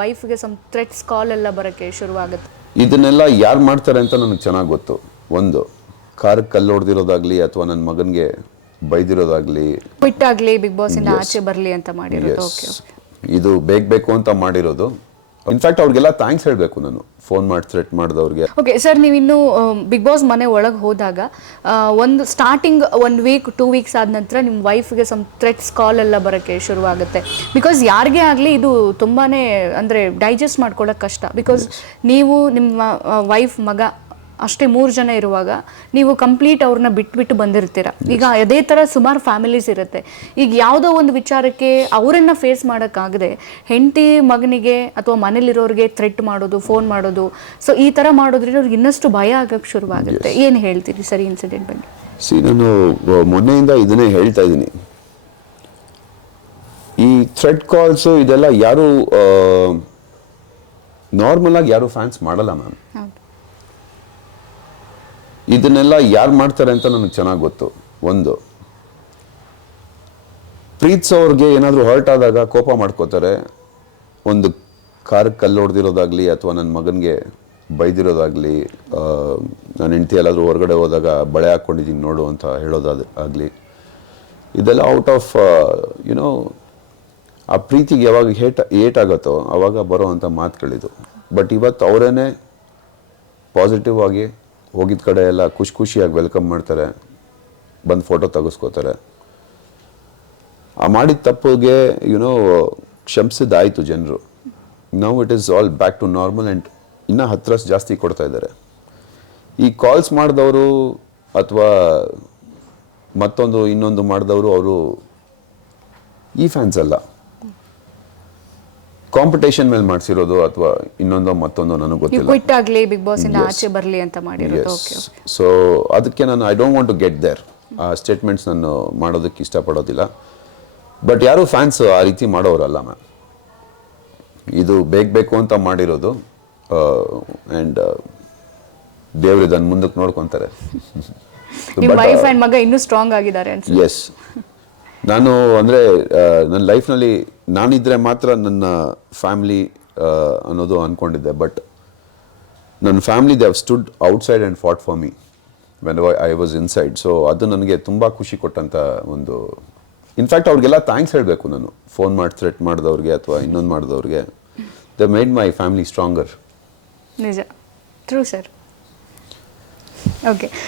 ವೈಫ್ಗೆ some threats ಕಾಲ್ ಎಲ್ಲ ಬರೋಕ್ಕೆ ಶುರುವಾಗುತ್ತೆ. ಇದನ್ನೆಲ್ಲ ಯಾರು ಮಾಡ್ತಾರೆ ಅಂತ ನನಗೆ ಚೆನ್ನಾಗಿ ಗೊತ್ತು. ಒಂದು ಕಾರ್ ಕಲ್ಲು ಹೊಡೆದಿರೋದಾಗ್ಲಿ ಅಥವಾ ನನ್ನ ಮಗನಿಗೆ ಬೈದಿರೋದಾಗ್ಲಿ. ಕ್ವಿಟ್ ಆಗಲಿ ಬಿಗ್ ಬಾಸ್ ಇಂದ ಆಚೆ ಬರಲಿ ಅಂತ ಮಾಡಿರೋದು. ಓಕೆ ಇದು ಬೇಕು ಬೇಕು ಅಂತ ಮಾಡಿರೋದು. ಇನ್ಫ್ಯಾಕ್ಟ್ ಅವ್ರಿಗೆಲ್ಲ ಥ್ಯಾಂಕ್ಸ್ ಹೇಳಬೇಕು ನಾನು. ಫೋನ್ ಮಾಡಿ ಥ್ರೆಟ್ ಮಾಡಿದವ್ರಿಗೆ. ಓಕೆ ಸರ್ ನೀವಿನ್ನು ಬಿಗ್ ಬಾಸ್ ಮನೆ ಒಳಗೆ ಹೋದಾಗ ಆ, ಒಂದು starting one week two weeks ಆದ ನಂತರ ನಿಮ್ಮ ವೈಫ್ಗೆ ಸಮ್ ಥ್ರೆಟ್ಸ್ ಕಾಲ್ ಎಲ್ಲ ಬರೋಕ್ಕೆ ಶುರುವಾಗುತ್ತೆ. ಬಿಕಾಸ್ ಯಾರಿಗೇ ಆಗಲಿ ಇದು ತುಂಬಾ ಅಂದರೆ ಡೈಜೆಸ್ಟ್ ಮಾಡ್ಕೊಳ್ಳೋಕೆ ಕಷ್ಟ. ಬಿಕಾಸ್ ನೀವು ನಿಮ್ಮ ವೈಫ್ ಮಗ ಅಷ್ಟೇ ಮೂರು ಜನ ಇರುವಾಗ ನೀವು ಕಂಪ್ಲೀಟ್ ಅವ್ರನ್ನ ಬಿಟ್ಬಿಟ್ಟು ಬಂದಿರ್ತೀರ. ಈಗ ಅದೇ ಥರ ಸುಮಾರು ಫ್ಯಾಮಿಲೀಸ್ ಇರುತ್ತೆ. ಈಗ ಯಾವುದೋ ಒಂದು ವಿಚಾರಕ್ಕೆ ಅವರನ್ನು ಫೇಸ್ ಮಾಡೋಕ್ಕಾಗದೆ ಹೆಂಡತಿ ಮಗನಿಗೆ ಅಥವಾ ಮನೇಲಿರೋರಿಗೆ ಥ್ರೆಟ್ ಮಾಡೋದು ಫೋನ್ ಮಾಡೋದು ಸೊ ಈ ಥರ ಮಾಡೋದ್ರಿಂದ ಅವ್ರಿಗೆ ಇನ್ನಷ್ಟು ಭಯ ಆಗೋಕ್ಕೆ ಶುರುವಾಗುತ್ತೆ. ಏನು ಹೇಳ್ತೀರಿ ಸರಿ ಇನ್ಸಿಡೆಂಟ್ ಬಗ್ಗೆ? ಸಿ ನಾನು ಮೊನ್ನೆಯಿಂದ ಇದನ್ನೇ ಹೇಳ್ತಾ ಇದ್ದೀನಿ. ಈ ಥ್ರೆಡ್ ಕಾಲ್ಸು ಇದೆಲ್ಲ ಯಾರು ನಾರ್ಮಲ್ ಆಗಿ ಯಾರು ಫ್ಯಾನ್ಸ್ ಮಾಡಲ್ಲ ಮ್ಯಾಮ್ ಇದನ್ನೆಲ್ಲ ಯಾರು ಮಾಡ್ತಾರೆ ಅಂತ ನನಗೆ ಚೆನ್ನಾಗಿ ಗೊತ್ತು. ಒಂದು. ಪ್ರೀತ್ಸೋರ್ಗೆ ಏನಾದರೂ ಹರ್ಟ್ ಆದಾಗ ಕೋಪ ಮಾಡ್ಕೋತಾರೆ. ಒಂದು ಕಾರ್ ಕಲ್ಲು ಹೊಡೆದಿರೋದಾಗಲಿ ಅಥವಾ ನನ್ನ ಮಗನಿಗೆ ಬೈದಿರೋದಾಗಲಿ ನನ್ನ ಹೆಂಡತಿ ಎಲ್ಲಾದರೂ ಹೊರಗಡೆ ಹೋದಾಗ ಬಳೆ ಹಾಕ್ಕೊಂಡಿದ್ದೀನಿ ನೋಡು ಅಂತ ಹೇಳೋದಾದ, ಆಗಲಿ. ಇದೆಲ್ಲ ಔಟ್ ಆಫ್ ಯುನೋ ಆ ಪ್ರೀತಿಗೆ ಯಾವಾಗ ಹೇಟ್ ಏಟ್ ಆಗುತ್ತೋ ಆವಾಗ ಬರೋ ಅಂಥ ಮಾತುಗಳಿದು. ಬಟ್ ಇವತ್ತು ಅವರೇನೆ ಪಾಸಿಟಿವ್ ಆಗಿ ಹೋಗಿದ ಕಡೆ ಎಲ್ಲ ಖುಷಿ ಖುಷಿಯಾಗಿ ವೆಲ್ಕಮ್ ಮಾಡ್ತಾರೆ. ಬಂದು ಫೋಟೋ ತೆಗೆಸ್ಕೋತಾರೆ. ಆ ಮಾಡಿದ ತಪ್ಪಿಗೆ ಯುನೋ ಕ್ಷಮಿಸಿದಾಯಿತು ಜನರು. Now it is all back to normal and ಇನ್ನೂ ಹತ್ರ ಜಾಸ್ತಿ ಕೊಡ್ತಾ ಇದ್ದಾರೆ. ಈ ಕಾಲ್ಸ್ ಮಾಡಿದವರು ಅಥವಾ ಮತ್ತೊಂದು ಇನ್ನೊಂದು ಮಾಡಿದವರು ಅವರು ಈ ಫ್ಯಾನ್ಸ್ ಅಲ್ಲ. ಕಾಂಪಿಟೇಷನ್ ಮೇಲೆ ಮಾಡಿಸಿರೋದು ಅಥವಾ ಇನ್ನೊಂದೋ ಮತ್ತೊಂದೋ ನನಗೆ ಗೊತ್ತಿಲ್ಲ. ಕ್ವಿಟ್ ಆಗಲಿ ಬಿಗ್ ಬಾಸ್ ಇಂದ ಆಚೆ ಬರಲಿ ಅಂತ ಮಾಡಿರೋದು. ಓಕೆ ಸೊ ಅದಕ್ಕೆ ನಾನು I don't want to get there ಆ ಸ್ಟೇಟ್ಮೆಂಟ್ಸ್ ನಾನು ಮಾಡೋದಕ್ಕೆ ಇಷ್ಟಪಡೋದಿಲ್ಲ. ಬಟ್ ಯಾರು ಫ್ಯಾನ್ಸ್ ಆ ರೀತಿ ಮಾಡೋರಲ್ಲ ಮ್ಯಾಮ್ ಇದು ಬೇಕು ಬೇಕು ಅಂತ ಮಾಡಿರೋದು. ಅಂಡ್ ದೇವ್ರು ಇದನ್ನು ಮುಂದಕ್ಕೆ ನೋಡ್ಕೊಂತಾರೆ. ನಿಮ್ಮ ವೈಫ್ ಅಂಡ್ ಮಗ ಇನ್ನೂ ಸ್ಟ್ರಾಂಗ್ ಆಗಿದ್ದಾರೆ ಎಸ್ ನಾನು ಅಂದರೆ ನನ್ನ ಲೈಫ್ನಲ್ಲಿ ನಾನಿದ್ರೆ ಮಾತ್ರ ನನ್ನ ಫ್ಯಾಮ್ಲಿ ಅನ್ನೋದು ಅಂದ್ಕೊಂಡಿದ್ದೆ ಬಟ್ ನನ್ನ family they have stood outside and fought for me when I was inside so ಅದು ನನಗೆ ತುಂಬ ಖುಷಿ ಕೊಟ್ಟಂಥ ಒಂದು ಇನ್ಫ್ಯಾಕ್ಟ್ ಅವ್ರಿಗೆಲ್ಲ ಥ್ಯಾಂಕ್ಸ್ ಹೇಳಬೇಕು ನಾನು. ಫೋನ್ ಮಾಡಿ ಥ್ರೆಟ್ ಮಾಡಿದವ್ರಿಗೆ ಅಥವಾ ಇನ್ನೊಂದು ಮಾಡಿದವ್ರಿಗೆ. They made my family stronger ನಿಜ. True sir okay